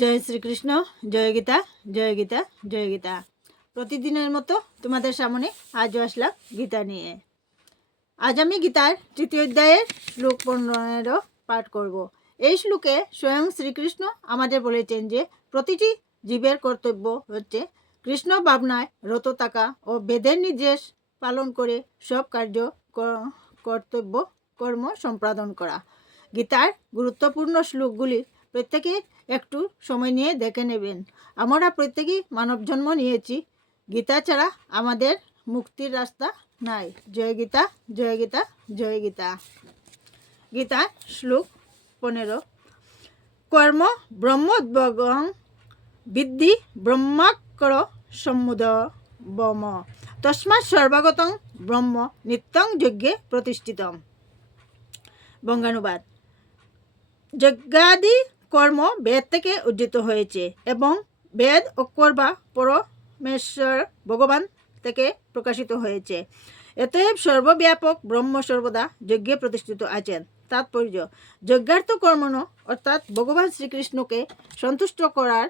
জয় শ্রীকৃষ্ণ। জয় গীতা, জয় গীতা, জয় গীতা। প্রতিদিনের মতো তোমাদের সামনে আজও আসলাম গীতা নিয়ে। আজ আমি গীতার তৃতীয় অধ্যায়ের শ্লোক 15 পাঠ করব। এই শ্লোকে স্বয়ং শ্রীকৃষ্ণ আমাদের বলেছেন যে প্রতিটি জীবের কর্তব্য হচ্ছে কৃষ্ণ ভাবনায় রত থাকা ও বেদের নির্দেশ পালন করে সব কর্তব্য কর্ম সম্পাদন করা। গীতার গুরুত্বপূর্ণ শ্লোকগুলির প্রত্যেকে একটু সময় নিয়ে দেখে নেবেন। আমরা প্রত্যেকেই মানব জন্ম নিয়েছি, গীতা ছাড়া আমাদের মুক্তির রাস্তা নাই। জয় গীতা, জয় গীতা, জয় গীতা। গীতা শ্লোক 15। কর্ম ব্রহ্মোদ্ভগং বিদ্ধি ব্রহ্মাক্ষর সমুদ্ভবম তস্মাৎ সর্বগতং ব্রহ্ম নিত্যং যজ্ঞে প্রতিষ্ঠিতম। বঙ্গানুবাদ: যজ্ঞাদি কর্ম বেদ থেকে উদ্ধৃত হয়েছে এবং বেদ অক্ষর বা পরমেশ্বর ভগবান থেকে প্রকাশিত হয়েছে। এতএব সর্বব্যাপক ব্রহ্ম সর্বদা যজ্ঞে প্রতিষ্ঠিত আছেন। তাৎপর্য: যজ্ঞার্থ কর্মণ অর্থাৎ ভগবান শ্রীকৃষ্ণকে সন্তুষ্ট করার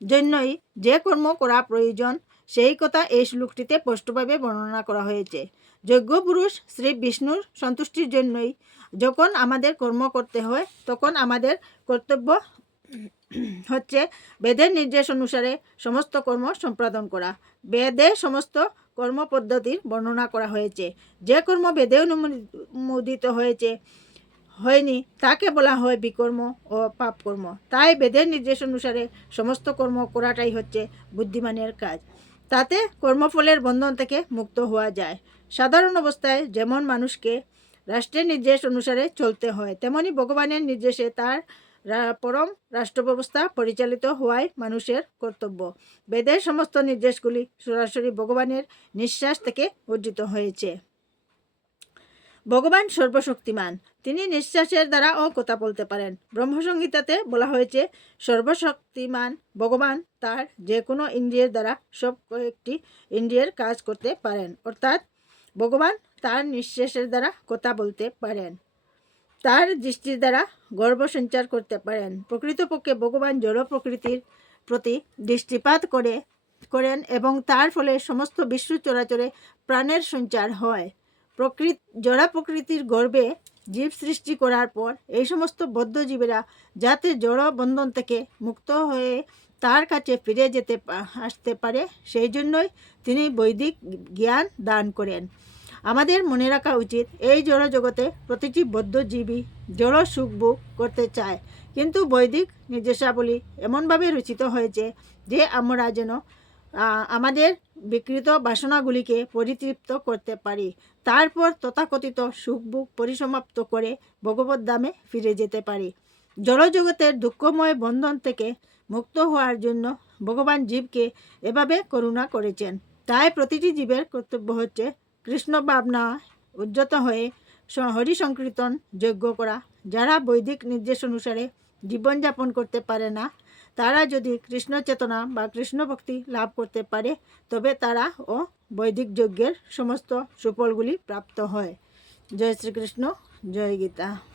জন্যই যে কর্ম করা প্রয়োজন সেই কথা এই শ্লোকটিতে স্পষ্টভাবে বর্ণনা করা হয়েছে। যজ্ঞ পুরুষ শ্রী বিষ্ণুর সন্তুষ্টির জন্যই যখন আমাদের কর্ম করতে হয় তখন আমাদের কর্তব্য হচ্ছে বেদের নির্দেশ অনুসারে সমস্ত কর্ম সম্পাদন করা। বেদে সমস্ত কর্ম পদ্ধতির বর্ণনা করা হয়েছে। যে কর্ম বেদে অনুমোদিত হয়নি তাকে বলা হয় বিকর্ম ও পাপ কর্ম। তাই বেদের নির্দেশ অনুসারে সমস্ত কর্ম করাটাই হচ্ছে বুদ্ধিমানের কাজ। তাতে কর্মফলের বন্ধন থেকে মুক্ত হওয়া যায়। সাধারণ অবস্থায় যেমন মানুষকে রাষ্ট্রের নির্দেশ অনুসারে চলতে হয়, তেমনি ভগবানের নির্দেশে তার পরম রাষ্ট্র ব্যবস্থা পরিচালিত হওয়াই মানুষের কর্তব্য। বেদের সমস্ত নির্দেশগুলি সরাসরি ভগবানের নিঃশ্বাস থেকে অর্জিত হয়েছে। ভগবান সর্বশক্তিমান, তিনি নিঃশ্বাসের দ্বারাও কথা বলতে পারেন। ব্রহ্মসংহিতাতে বলা হয়েছে সর্বশক্তিমান ভগবান তার যে কোনো ইন্দ্রিয়ের দ্বারা সব কয়েকটি ইন্দ্রিয়ের কাজ করতে পারেন। অর্থাৎ ভগবান তার নিঃশ্বাসের দ্বারা কথা বলতে পারেন, তার দৃষ্টির দ্বারা গর্ব সঞ্চার করতে পারেন। প্রকৃতপক্ষে ভগবান জড় প্রকৃতির প্রতি দৃষ্টিপাত করেন এবং তার ফলে সমস্ত বিশ্ব চরাচরে প্রাণের সঞ্চার হয়। জড়া প্রকৃতির গর্ভে জীব সৃষ্টি করার পর এই সমস্ত বদ্ধ জীবেরা যাতে জড় বন্ধন থেকে মুক্ত হয়ে তার কাছে ফিরে আসতে পারে সেই জন্যই তিনি বৈদিক জ্ঞান দান করেন। আমাদের মনে রাখা উচিত এই জড় জগতে প্রতিটি বদ্ধ জীবই জড় সুখ ভোগ করতে চায়, কিন্তু বৈদিক নির্দেশাবলী এমনভাবে রচিত হয়েছে যে আমরা যেন আমাদের বিকৃত বাসনাগুলিকে পরিতৃপ্ত করতে পারি, তারপর তথাকথিত সুখ ভোগ পরিসমাপ্ত করে ভগবত ধামে ফিরে যেতে পারি। জড়জগতের দুঃখময় বন্ধন থেকে মুক্ত হওয়ার জন্য ভগবান জীবকে এভাবে করুণা করেছেন। তাই প্রতিটি জীবের কর্তব্য হচ্ছে কৃষ্ণ ভাবনা উদ্ধত হয়ে হরি সংকীর্তন যজ্ঞ করা। যারা বৈদিক নির্দেশ অনুসারে জীবনযাপন করতে পারে না, তারা যদি কৃষ্ণ চেতনা বা কৃষ্ণ ভক্তি লাভ করতে পারে তবে তারা ও বৈদিক যজ্ঞের সমস্ত সুফলগুলি প্রাপ্ত হয়। জয় শ্রীকৃষ্ণ, জয় গীতা।